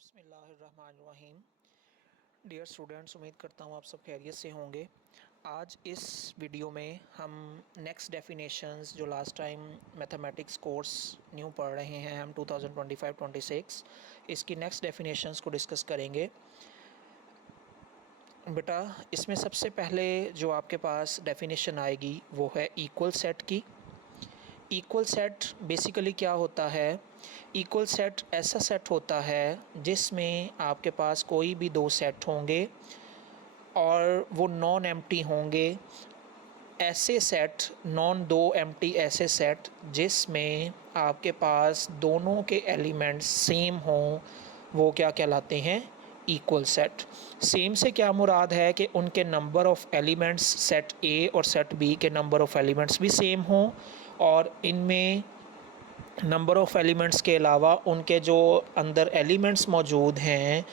बिस्मिल्लाहिर्रहमानिर्रहीम। Dear students, उम्मीद करता हूँ आप सब खैरियत से होंगे। आज इस वीडियो में हम नेक्स्ट डेफिनेशंस जो last time mathematics course new पढ़ रहे हैं हम 2025-26 इसकी नेक्स्ट डेफिनेशंस को डिस्कस करेंगे। बेटा, इसमें सबसे पहले जो आपके पास डेफिनेशन आएगी वो है इक्वल सेट की। इक्वल सेट बेसिकली क्या होता है? इक्वल सेट ऐसा सेट होता है जिसमें आपके पास कोई भी दो सेट होंगे और वो नॉन एम्प्टी होंगे। ऐसे सेट नॉन दो एम्प्टी ऐसे सेट जिसमें आपके पास दोनों के एलिमेंट्स सेम हों, वो क्या कहलाते हैं? Equal set. सेम से क्या मुराद है कि उनके नंबर ऑफ़ एलिमेंट्स सेट ए और सेट बी के नंबर ऑफ़ एलिमेंट्स भी सेम हों और इनमें नंबर ऑफ़ एलिमेंट्स के अलावा उनके जो अंदर एलिमेंट्स मौजूद हैं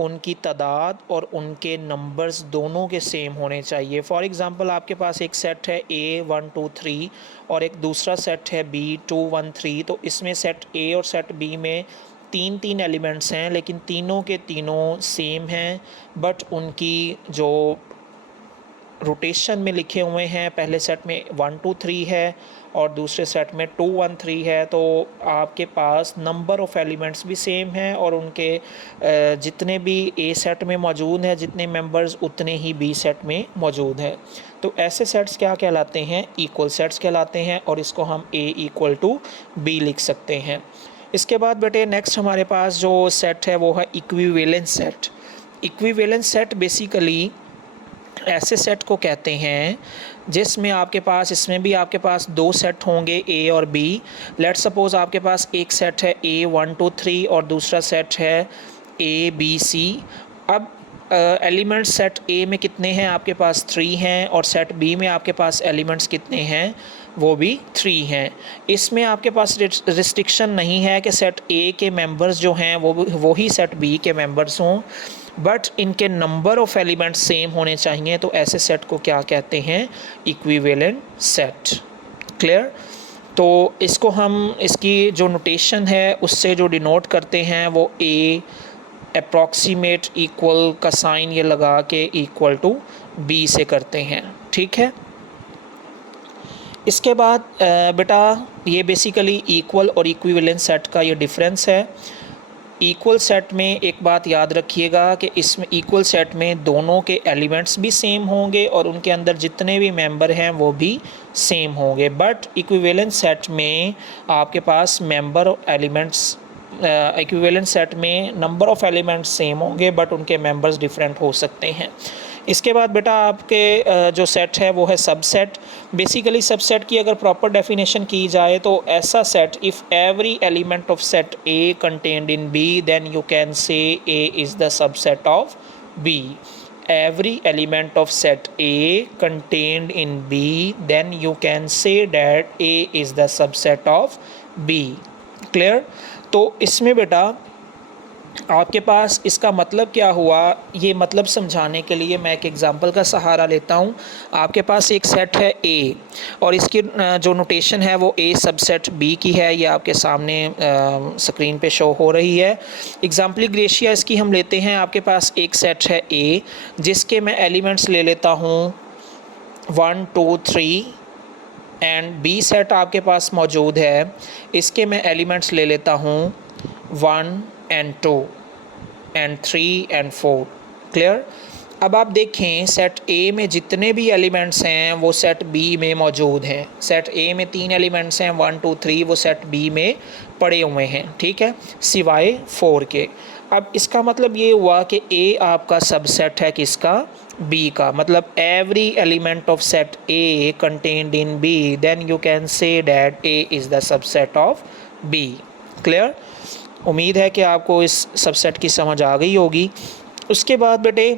उनकी तादाद और उनके नंबर्स दोनों के सेम होने चाहिए। फॉर एग्ज़ाम्पल, आपके पास एक सेट है A1 2 3 और एक दूसरा सेट है B2 1 3। तो इसमें सेट ए और सेट बी में तीन एलिमेंट्स हैं लेकिन तीनों के तीनों सेम हैं, बट उनकी जो रोटेशन में लिखे हुए हैं, पहले सेट में 1 2 3 है और दूसरे सेट में 2 1 3 है। तो आपके पास नंबर ऑफ़ एलिमेंट्स भी सेम हैं और उनके जितने भी ए सेट में मौजूद हैं जितने मेंबर्स उतने ही बी सेट में मौजूद हैं। तो ऐसे सेट्स क्या कहलाते हैं? इक्वल सेट्स कहलाते हैं और इसको हम A=B लिख सकते हैं। इसके बाद बेटे नेक्स्ट हमारे पास जो सेट है वो है equivalence set. Equivalence set basically ऐसे सेट को कहते हैं जिसमें आपके पास इसमें भी आपके पास दो सेट होंगे ए और बी। लेट्स सपोज आपके पास एक सेट है A1 2 3 और दूसरा सेट है ABC। अब एलिमेंट्स सेट ए में कितने हैं? आपके पास 3 हैं और सेट बी में आपके पास एलिमेंट्स कितने हैं? वो भी 3 हैं। इसमें आपके पास रिस्ट्रिक्शन नहीं है कि सेट ए के मेंबर्स जो हैं वो ही सेट बी के मेंबर्स हों, बट इनके नंबर ऑफ़ एलिमेंट्स सेम होने चाहिए। तो ऐसे सेट को क्या कहते हैं? Equivalent set. क्लियर? तो इसको हम इसकी जो नोटेशन है उससे जो डिनोट करते हैं वो ए अप्रॉक्सीमेट इक्वल का साइन ये लगा के इक्वल टू बी से करते हैं। ठीक है। इसके बाद बेटा ये बेसिकली इक्वल और इक्विवेलेंट सेट का ये डिफरेंस है। इक्वल सेट में एक बात याद रखिएगा कि इसमें इक्वल सेट में दोनों के एलिमेंट्स भी सेम होंगे और उनके अंदर जितने भी मेंबर हैं वो भी सेम होंगे, बट इक्विवेलेंट सेट में आपके पास मेंबर एलिमेंट्स इक्विवेलेंट सेट में नंबर ऑफ़ एलिमेंट्स सेम होंगे बट उनके मेंबर्स डिफरेंट हो सकते हैं। इसके बाद बेटा आपके जो सेट है वो है सबसेट। बेसिकली सबसेट की अगर प्रॉपर डेफिनेशन की जाए तो ऐसा set, if every element of set A contained in B then you can say A is the subset of B. Every element of set A contained in B then you can say that A is the subset of B. Clear? तो इसमें बेटा आपके पास इसका मतलब क्या हुआ, ये मतलब समझाने के लिए मैं एक एग्ज़ाम्पल का सहारा लेता हूँ। आपके पास एक सेट है ए और इसकी जो नोटेशन है वो ए सबसेट बी की है। ये आपके सामने स्क्रीन पे शो हो रही है। एग्जाम्पली ग्रेशिया इसकी हम लेते हैं। आपके पास एक सेट है ए जिसके मैं एलिमेंट्स ले लेता हूँ 1 2 3 एंड बी सेट आपके पास मौजूद है, इसके मैं एलिमेंट्स ले लेता हूँ 1 and 2 and 3 and 4। क्लियर? अब आप देखें सेट ए में जितने भी एलिमेंट्स हैं वो सेट बी में मौजूद हैं। सेट ए में 3 एलिमेंट्स हैं 1 2 3, वो सेट बी में पड़े हुए हैं। ठीक है, सिवाय 4 के। अब इसका मतलब ये हुआ कि ए आपका सबसेट है किसका? बी का। मतलब every element of set A contained in B then you can say that A is the subset of B. Clear? उम्मीद है कि आपको इस सबसेट की समझ आ गई होगी। उसके बाद बेटे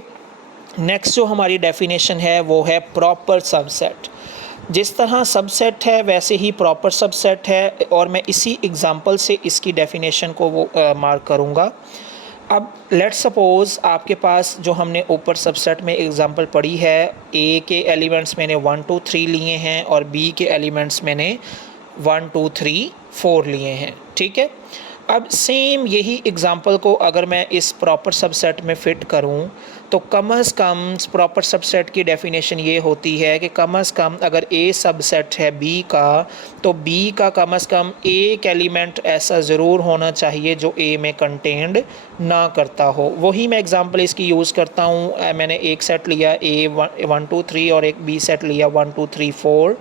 नेक्स्ट जो हमारी डेफिनेशन है वो है प्रॉपर सबसेट। जिस तरह सबसेट है वैसे ही प्रॉपर सबसेट है और मैं इसी एग्ज़ाम्पल से इसकी डेफिनेशन को वो मार्क करूँगा। अब लेट्स सपोज़ आपके पास जो हमने ऊपर सबसेट में एग्ज़ाम्पल पढ़ी है, ए के एलिमेंट्स मैंने 1 2 3 लिए हैं और बी के एलिमेंट्स मैंने 1 2 3 4 लिए हैं। ठीक है। अब सेम यही एग्ज़ाम्पल को अगर मैं इस प्रॉपर सबसेट में फ़िट करूं तो कम अज़ कम प्रॉपर सबसेट की डेफिनेशन ये होती है कि कम अज़ कम अगर ए सबसेट है बी का तो बी का कम अज़ कम एक एलिमेंट ऐसा ज़रूर होना चाहिए जो ए में कंटेंड ना करता हो। वही मैं एग्ज़ाम्पल इसकी यूज़ करता हूँ। मैंने एक सेट लिया ए 1 2 3 और एक बी सेट लिया 1 2 3 4।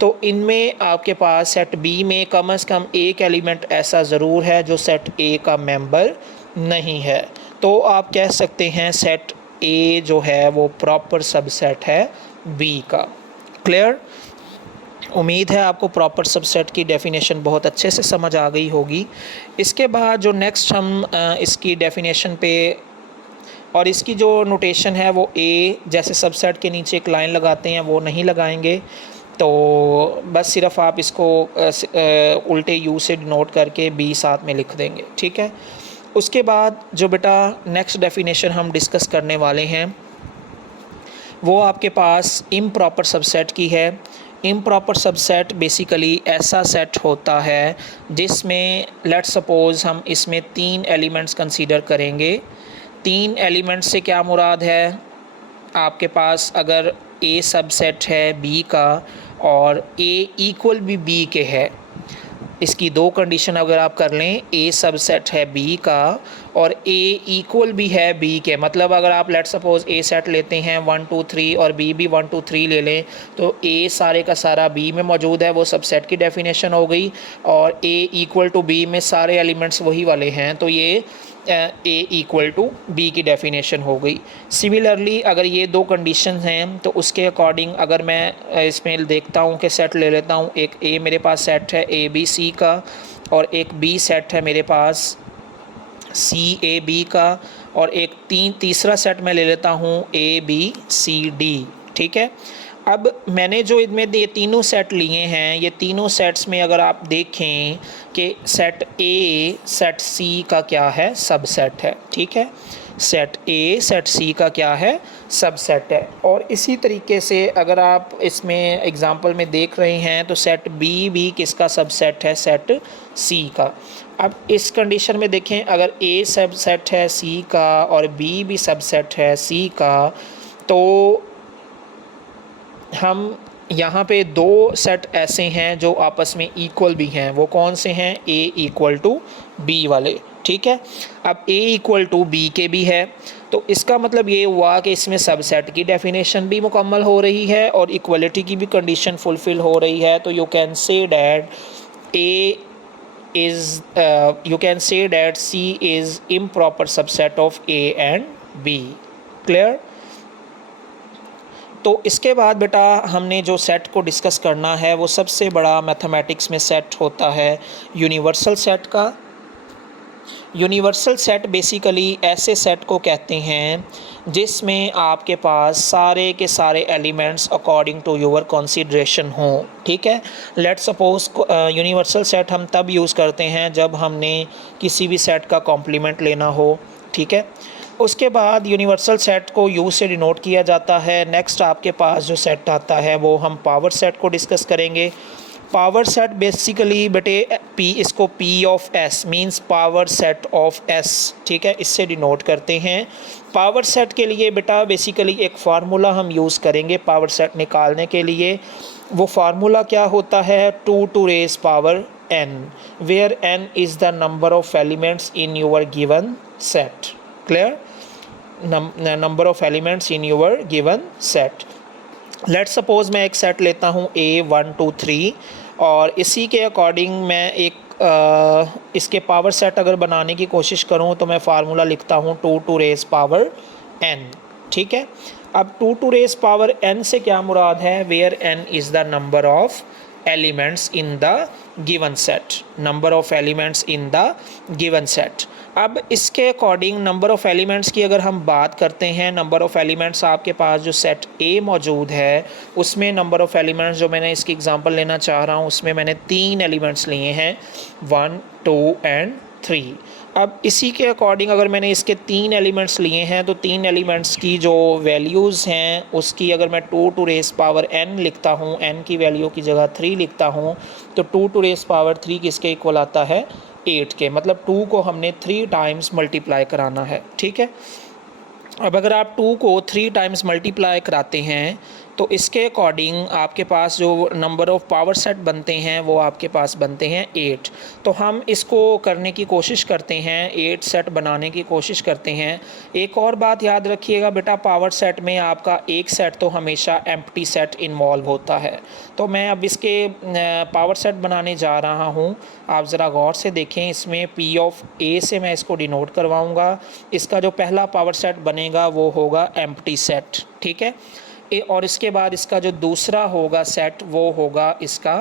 तो इनमें आपके पास सेट बी में कम अज़ कम एक एलिमेंट ऐसा ज़रूर है जो सेट ए का मेंबर नहीं है। तो आप कह सकते हैं सेट ए जो है वो प्रॉपर सबसेट है बी का। क्लियर? उम्मीद है आपको प्रॉपर सबसेट की डेफिनेशन बहुत अच्छे से समझ आ गई होगी। इसके बाद जो नेक्स्ट हम इसकी डेफिनेशन पे और इसकी जो नोटेशन है वो ए जैसे सबसेट के नीचे एक लाइन लगाते हैं वो नहीं लगाएंगे। तो बस सिर्फ आप इसको उल्टे यू से डिनोट करके बी साथ में लिख देंगे, ठीक है। उसके बाद जो बेटा नेक्स्ट डेफिनेशन हम डिस्कस करने वाले हैं वो आपके पास इम्प्रॉपर सबसेट की है। इम्प्रॉपर सबसेट बेसिकली ऐसा सेट होता है जिसमें लेट्स सपोज़ हम इसमें 3 एलिमेंट्स कंसीडर करेंगे। 3 एलिमेंट्स से क्या मुराद है, आपके पास अगर ए सबसेट है बी का और ए इक्वल भी बी के है, इसकी 2 कंडीशन अगर आप कर लें, ए सबसेट है बी का और ए इक्वल भी है बी के, मतलब अगर आप लेट सपोज़ ए सेट लेते हैं 1 2 3 और बी भी 1 2 3 ले लें तो ए सारे का सारा बी में मौजूद है, वो सबसेट की डेफिनेशन हो गई। और ए इक्वल टू बी में सारे एलिमेंट्स वही वाले हैं तो ये ए इक्वल टू बी की डेफिनेशन हो गई। सिमिलरली अगर ये 2 कंडीशन हैं तो उसके अकॉर्डिंग अगर मैं इसमें देखता हूँ कि सेट ले लेता हूँ, एक ए मेरे पास सेट है ए बी सी का और एक बी सेट है मेरे पास सी ए बी का और एक तीसरा सेट मैं ले लेता हूँ ए बी सी डी, ठीक है। अब मैंने जो इनमें ये तीनों सेट लिए हैं, ये तीनों सेट्स में अगर आप देखें कि सेट ए सेट सी का क्या है, सबसेट है, ठीक है। सेट ए सेट सी का क्या है, सबसेट है। और इसी तरीके से अगर आप इसमें एग्जांपल में देख रहे हैं तो सेट बी भी किसका सबसेट है, सेट सी का। अब इस कंडीशन में देखें अगर ए सबसेट है सी का और बी भी सबसेट है सी का तो हम यहाँ पे 2 सेट ऐसे हैं जो आपस में इक्वल भी हैं। वो कौन से हैं, ए इक्वल टू बी वाले, ठीक है। अब ए इक्वल टू बी के भी है तो इसका मतलब ये हुआ कि इसमें सबसेट की डेफिनेशन भी मुकम्मल हो रही है और इक्वलिटी की भी कंडीशन फुलफ़िल हो रही है। तो you can say that C is improper subset of A and B. Clear? तो इसके बाद बेटा हमने जो सेट को डिस्कस करना है वो सबसे बड़ा मैथमेटिक्स में सेट होता है यूनिवर्सल सेट का। यूनिवर्सल सेट बेसिकली ऐसे सेट को कहते हैं जिसमें आपके पास सारे के सारे elements according to your consideration हों, ठीक है। लेट सपोज यूनिवर्सल सेट हम तब यूज़ करते हैं जब हमने किसी भी सेट का कॉम्प्लीमेंट लेना हो, ठीक है। उसके बाद यूनिवर्सल सेट को यू से डिनोट किया जाता है। नेक्स्ट आपके पास जो सेट आता है वो हम पावर सेट को डिस्कस करेंगे। पावर सेट बेसिकली बेटे पी, इसको P of S means power set of S, ठीक है, इससे डिनोट करते हैं। पावर सेट के लिए बेटा बेसिकली एक फार्मूला हम यूज़ करेंगे पावर सेट निकालने के लिए। वो फार्मूला क्या होता है, 2 to raise power n, where n is the number of elements in your given set. Clear? Number of elements in your given set. Let suppose मैं एक सेट लेता हूँ ए 1 2 3 और इसी के अकॉर्डिंग मैं एक इसके पावर सेट अगर बनाने की कोशिश करूँ तो मैं फार्मूला लिखता हूँ 2 to raise power n, ठीक है। अब 2 to raise power n से क्या मुराद है, where n is the number of elements in the given set, number of elements in the given set. अब इसके अकॉर्डिंग नंबर ऑफ़ एलिमेंट्स की अगर हम बात करते हैं, नंबर ऑफ़ एलिमेंट्स आपके पास जो सेट ए मौजूद है उसमें नंबर ऑफ़ एलिमेंट्स जो मैंने इसकी एग्जांपल लेना चाह रहा हूँ उसमें मैंने 3 एलिमेंट्स लिए हैं 1 2 एंड 3। अब इसी के अकॉर्डिंग अगर मैंने इसके 3 एलिमेंट्स लिए हैं तो 3 एलिमेंट्स की जो वैल्यूज़ हैं उसकी अगर मैं 2 to raise power n लिखता हूँ, n की वैल्यू की जगह 3 लिखता हूँ तो 2 to raise power 3 किसके इक्वल आता है, 8 के, मतलब 2 को हमने 3 टाइम्स मल्टीप्लाई कराना है। ठीक है, अब अगर आप 2 को 3 टाइम्स मल्टीप्लाई कराते हैं तो इसके अकॉर्डिंग आपके पास जो नंबर ऑफ़ पावर सेट बनते हैं वो आपके पास बनते हैं 8। तो हम इसको करने की कोशिश करते हैं, 8 सेट बनाने की कोशिश करते हैं। एक और बात याद रखिएगा बेटा, पावर सेट में आपका एक सेट तो हमेशा एम्प्टी सेट इन्वॉल्व होता है। तो मैं अब इसके पावर सेट बनाने जा रहा हूँ, आप ज़रा गौर से देखें। इसमें P ऑफ A से मैं इसको डिनोट करवाऊँगा। इसका जो पहला पावर सेट बनेगा वो होगा एम्प्टी सेट। ठीक है, और इसके बाद इसका जो दूसरा होगा सेट वो होगा इसका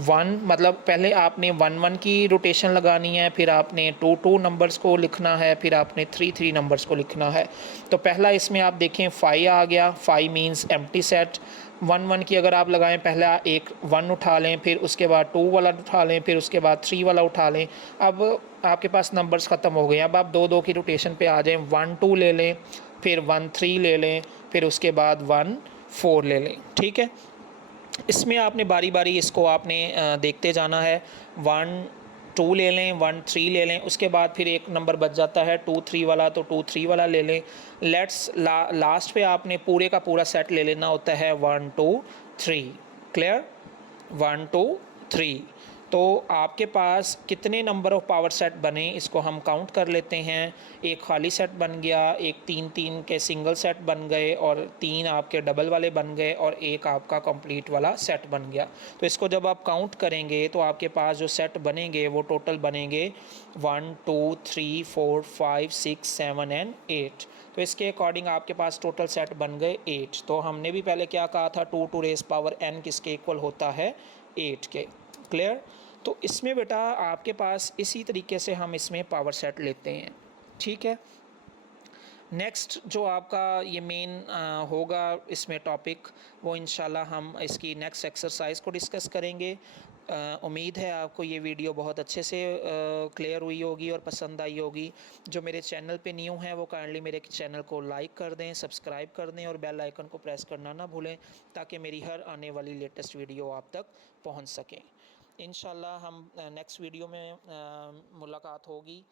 1, मतलब पहले आपने 1 1 की रोटेशन लगानी है, फिर आपने 2 2 नंबर्स को लिखना है, फिर आपने 3 3 नंबर्स को लिखना है। तो पहला इसमें आप देखें 5 आ गया, 5 मींस एम्प्टी सेट। 1 1 की अगर आप लगाएं, पहला एक 1 उठा लें, फिर उसके बाद 2 वाला उठा लें, फिर उसके बाद 3 वाला उठा लें। अब आपके पास नंबर्स ख़त्म हो गए। अब आप 2 2 की रोटेशन पे आ जाएं, 1 2 ले लें, फिर 1 3 ले लें, फिर उसके बाद 1 4 ले लें। ठीक है, इसमें आपने बारी बारी इसको आपने देखते जाना है। 1 2 ले लें, 1 3 ले लें, उसके बाद फिर एक नंबर बच जाता है 2 3 वाला, तो 2 3 वाला ले लें। लास्ट पे आपने पूरे का पूरा सेट ले लेना होता है 1 2 3। क्लियर, 1 2 3। तो आपके पास कितने नंबर ऑफ़ पावर सेट बने इसको हम काउंट कर लेते हैं। एक खाली सेट बन गया, एक 3 3 के सिंगल सेट बन गए, और 3 आपके डबल वाले बन गए, और एक आपका कंप्लीट वाला सेट बन गया। तो इसको जब आप काउंट करेंगे तो आपके पास जो सेट बनेंगे वो टोटल बनेंगे 1 2 3 4 5 6 7 एंड 8। तो इसके अकॉर्डिंग आपके पास टोटल सेट बन गए 8। तो हमने भी पहले क्या कहा था, 2 टू रेस पावर n किसके इक्वल होता है, 8 के। क्लियर, तो इसमें बेटा आपके पास इसी तरीके से हम इसमें पावर सेट लेते हैं। ठीक है, नेक्स्ट जो आपका ये मेन होगा इसमें टॉपिक, वो इंशाल्लाह हम इसकी नेक्स्ट एक्सरसाइज को डिस्कस करेंगे। उम्मीद है आपको ये वीडियो बहुत अच्छे से क्लियर हुई होगी और पसंद आई होगी। जो मेरे चैनल पे न्यू हैं वो काइंडली मेरे चैनल को लाइक कर दें, सब्सक्राइब कर दें, और बेल आइकन को प्रेस करना ना भूलें, ताकि मेरी हर आने वाली लेटेस्ट वीडियो आप तक पहुंच सकें। इंशाल्लाह हम नेक्स्ट वीडियो में मुलाकात होगी।